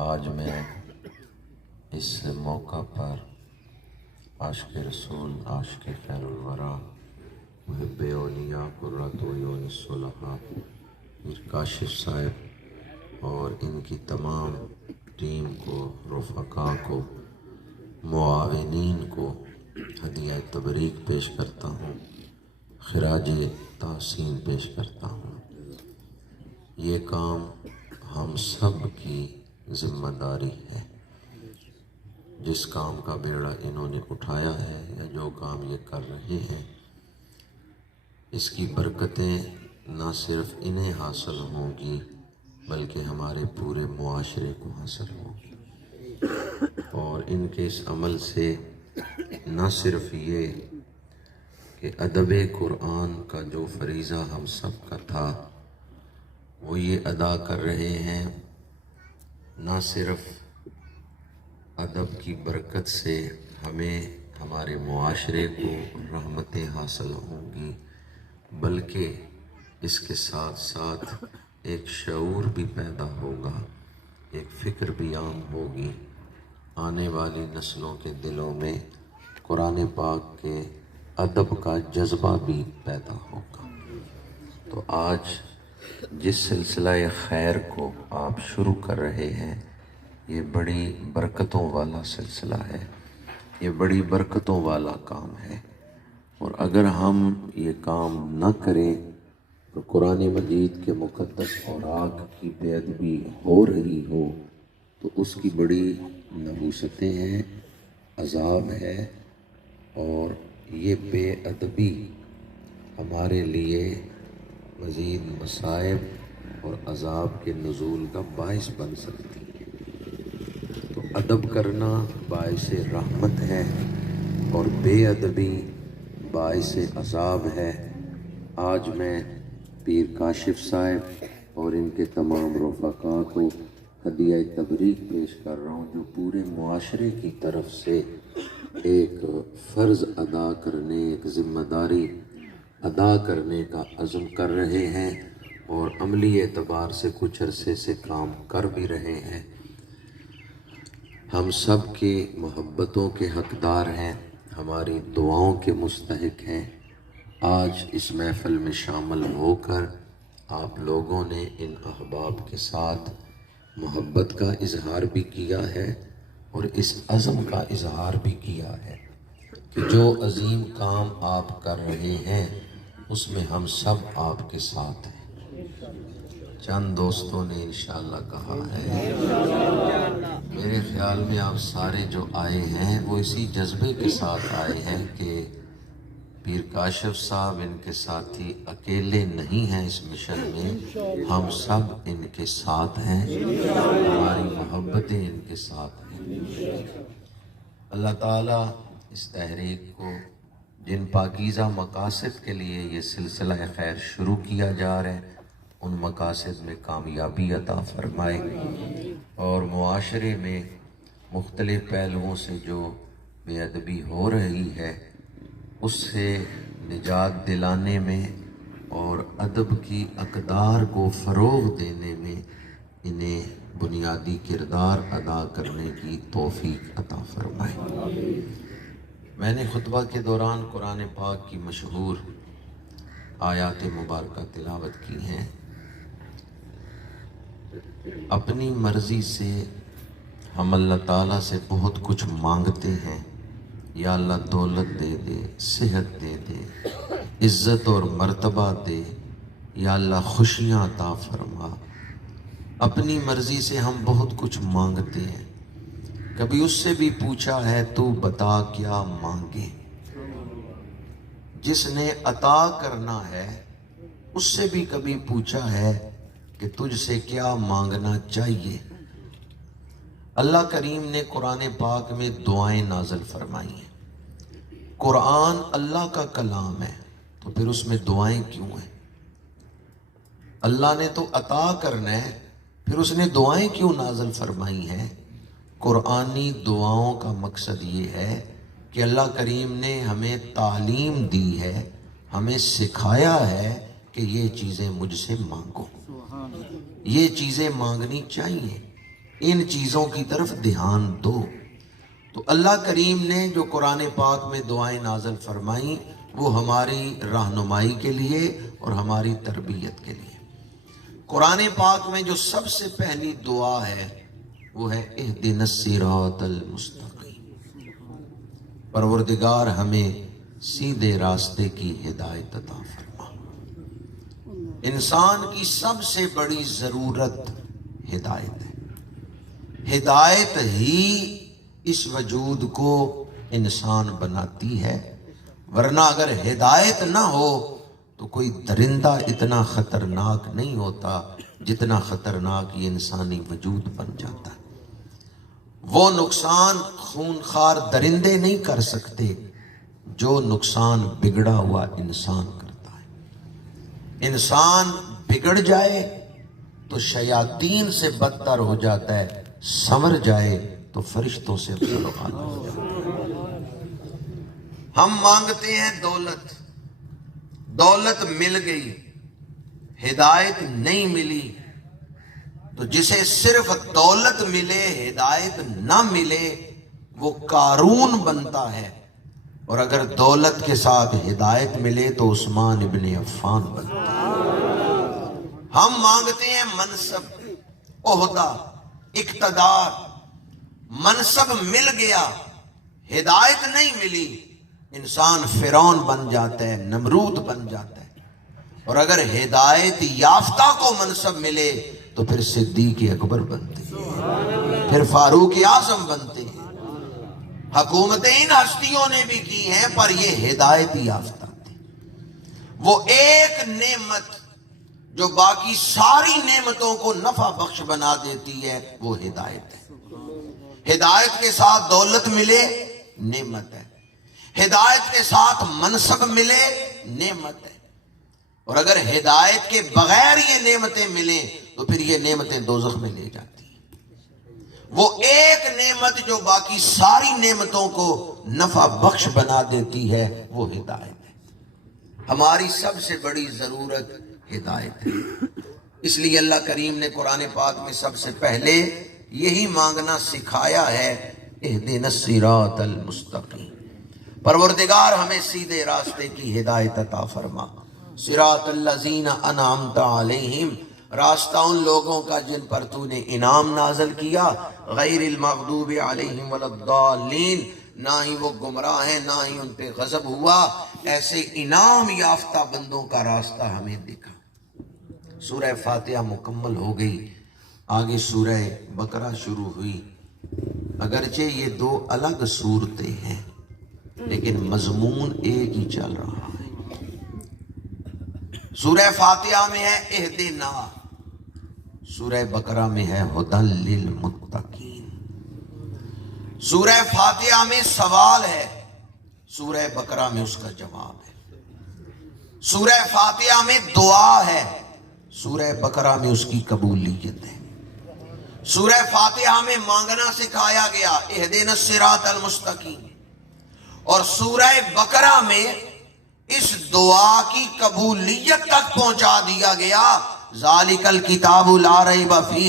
آج میں اس موقع پر عاشق رسول، عاشق خیر الورا، محب اولیاء، قرۃ عیون الصلحاء میر کاشف صاحب اور ان کی تمام ٹیم کو، رفقا کو، معاونین کو ہدیہ تبریک پیش کرتا ہوں، خراج تحسین پیش کرتا ہوں۔ یہ کام ہم سب کی ذمہ داری ہے۔ جس کام کا بیڑا انہوں نے اٹھایا ہے یا جو کام یہ کر رہے ہیں، اس کی برکتیں نہ صرف انہیں حاصل ہوں گی بلکہ ہمارے پورے معاشرے کو حاصل ہوں گی، اور ان کے اس عمل سے نہ صرف یہ کہ ادب قرآن کا جو فریضہ ہم سب کا تھا وہ یہ ادا کر رہے ہیں، نہ صرف ادب کی برکت سے ہمیں، ہمارے معاشرے کو رحمتیں حاصل ہوں گی، بلکہ اس کے ساتھ ساتھ ایک شعور بھی پیدا ہوگا، ایک فکر بھی عام ہوگی، آنے والی نسلوں کے دلوں میں قرآن پاک کے ادب کا جذبہ بھی پیدا ہوگا۔ تو آج جس سلسلہ خیر کو آپ شروع کر رہے ہیں، یہ بڑی برکتوں والا سلسلہ ہے، یہ بڑی برکتوں والا کام ہے، اور اگر ہم یہ کام نہ کریں تو قرآن مجید کے مقدس اوراق کی بے ادبی ہو رہی ہو تو اس کی بڑی نحوستیں ہیں، عذاب ہے، اور یہ بے ادبی ہمارے لیے مزید مصائب اور عذاب کے نزول کا باعث بن سکتی ہے۔ تو ادب کرنا باعث رحمت ہے اور بے ادبی باعث عذاب ہے۔ آج میں پیر کاشف صاحب اور ان کے تمام رفقا کو ہدیہ تبریک پیش کر رہا ہوں، جو پورے معاشرے کی طرف سے ایک فرض ادا کرنے، ایک ذمہ داری ادا کرنے کا عزم کر رہے ہیں، اور عملی اعتبار سے کچھ عرصے سے کام کر بھی رہے ہیں۔ ہم سب کی محبتوں کے حقدار ہیں، ہماری دعاؤں کے مستحق ہیں۔ آج اس محفل میں شامل ہو کر آپ لوگوں نے ان احباب کے ساتھ محبت کا اظہار بھی کیا ہے اور اس عزم کا اظہار بھی کیا ہے کہ جو عظیم کام آپ کر رہے ہیں اس میں ہم سب آپ کے ساتھ ہیں۔ چند دوستوں نے انشاءاللہ کہا ہے، میرے خیال میں آپ سارے جو آئے ہیں وہ اسی جذبے کے ساتھ آئے ہیں کہ پیر کاشف صاحب ان کے ساتھی اکیلے نہیں ہیں اس مشن میں، ہم سب ان کے ساتھ ہیں، ہماری محبتیں ان کے ساتھ ہیں۔ اللہ تعالیٰ اس تحریک کو، جن پاکیزہ مقاصد کے لیے یہ سلسلہ خیر شروع کیا جا رہا ہے، ان مقاصد میں کامیابی عطا فرمائے، اور معاشرے میں مختلف پہلوؤں سے جو بے ادبی ہو رہی ہے اس سے نجات دلانے میں اور ادب کی اقدار کو فروغ دینے میں انہیں بنیادی کردار ادا کرنے کی توفیق عطا فرمائے۔ میں نے خطبہ کے دوران قرآن پاک کی مشہور آیات مبارکہ تلاوت کی ہیں۔ اپنی مرضی سے ہم اللہ تعالیٰ سے بہت کچھ مانگتے ہیں، یا اللہ دولت دے دے، صحت دے دے، عزت اور مرتبہ دے، یا اللہ خوشیاں عطا فرما۔ اپنی مرضی سے ہم بہت کچھ مانگتے ہیں۔ کبھی اس سے بھی پوچھا ہے تو بتا کیا مانگے؟ جس نے عطا کرنا ہے اس سے بھی کبھی پوچھا ہے کہ تجھ سے کیا مانگنا چاہیے؟ اللہ کریم نے قرآن پاک میں دعائیں نازل فرمائی ہیں۔ قرآن اللہ کا کلام ہے تو پھر اس میں دعائیں کیوں ہیں؟ اللہ نے تو عطا کرنا ہے، پھر اس نے دعائیں کیوں نازل فرمائی ہیں؟ قرآنی دعاؤں کا مقصد یہ ہے کہ اللہ کریم نے ہمیں تعلیم دی ہے، ہمیں سکھایا ہے کہ یہ چیزیں مجھ سے مانگو، یہ چیزیں مانگنی چاہیے۔ ان چیزوں کی طرف دھیان دو۔ تو اللہ کریم نے جو قرآن پاک میں دعائیں نازل فرمائیں وہ ہماری رہنمائی کے لیے اور ہماری تربیت کے لیے۔ قرآن پاک میں جو سب سے پہلی دعا ہے وہ ہے اہدنا الصراط المستقیم، پروردگار ہمیں سیدھے راستے کی ہدایت عطا فرما۔ انسان کی سب سے بڑی ضرورت ہدایت ہے۔ ہدایت ہی اس وجود کو انسان بناتی ہے، ورنہ اگر ہدایت نہ ہو تو کوئی درندہ اتنا خطرناک نہیں ہوتا جتنا خطرناک یہ انسانی وجود بن جاتا ہے۔ وہ نقصان خونخوار درندے نہیں کر سکتے جو نقصان بگڑا ہوا انسان کرتا ہے۔ انسان بگڑ جائے تو شیاطین سے بدتر ہو جاتا ہے، سنور جائے تو فرشتوں سے بلغالہ ہو جاتا ہے۔ ہم مانگتے ہیں دولت، دولت مل گئی، ہدایت نہیں ملی، تو جسے صرف دولت ملے ہدایت نہ ملے وہ قارون بنتا ہے، اور اگر دولت کے ساتھ ہدایت ملے تو عثمان ابن عفان بنتا ہے۔ ہم مانگتے ہیں منصب، عہدہ، اقتدار، منصب مل گیا، ہدایت نہیں ملی، انسان فرعون بن جاتا ہے، نمرود بن جاتا ہے۔ اور اگر ہدایت یافتہ کو منصب ملے تو پھر صدیق اکبر بنتے ہیں، پھر فاروق اعظم بنتے ہیں۔ حکومتیں ان ہستیوں نے بھی کی ہیں پر یہ ہدایت یافتہ تھے۔ وہ ایک نعمت جو باقی ساری نعمتوں کو نفع بخش بنا دیتی ہے وہ ہدایت ہے۔ ہدایت کے ساتھ دولت ملے نعمت ہے، ہدایت کے ساتھ منصب ملے نعمت ہے، اور اگر ہدایت کے بغیر یہ نعمتیں ملیں تو پھر یہ نعمتیں دوزخ میں لے جاتی ہیں۔ وہ ایک نعمت جو باقی ساری نعمتوں کو نفع بخش بنا دیتی ہے وہ ہدایت ہے۔ ہماری سب سے بڑی ضرورت ہدایت ہے، اس لیے اللہ کریم نے قرآن پاک میں سب سے پہلے یہی مانگنا سکھایا ہے، اہدنا الصراط المستقیم، پروردگار ہمیں سیدھے راستے کی ہدایت عطا فرما۔ صراط الذین انعمت علیہم، راستہ ان لوگوں کا جن پر تو نے انعام نازل کیا، غیر المغضوب علیہم ولا الضالین، نہ ہی وہ گمراہ ہیں نہ ہی ان پہ غضب ہوا، ایسے انعام یافتہ بندوں کا راستہ ہمیں دکھا۔ سورہ فاتحہ مکمل ہو گئی، آگے سورہ بقرہ شروع ہوئی۔ اگرچہ یہ دو الگ صورتیں ہیں لیکن مضمون ایک ہی چل رہا ہے۔ سورہ فاتحہ میں ہے اہدنا، سورہ بقرہ میں ہے ھدی للمتقین۔ سورہ فاتحہ میں سوال ہے، سورہ بقرہ میں اس کا جواب ہے۔ سورہ فاتحہ میں دعا ہے، سورہ بقرہ میں اس کی قبولیت ہے۔ سورہ فاتحہ میں مانگنا سکھایا گیا، اہدنا الصراط المستقیم، اور سورہ بقرہ میں اس دعا کی قبولیت تک پہنچا دیا گیا، ذالک الکتاب لا ریب فیہ۔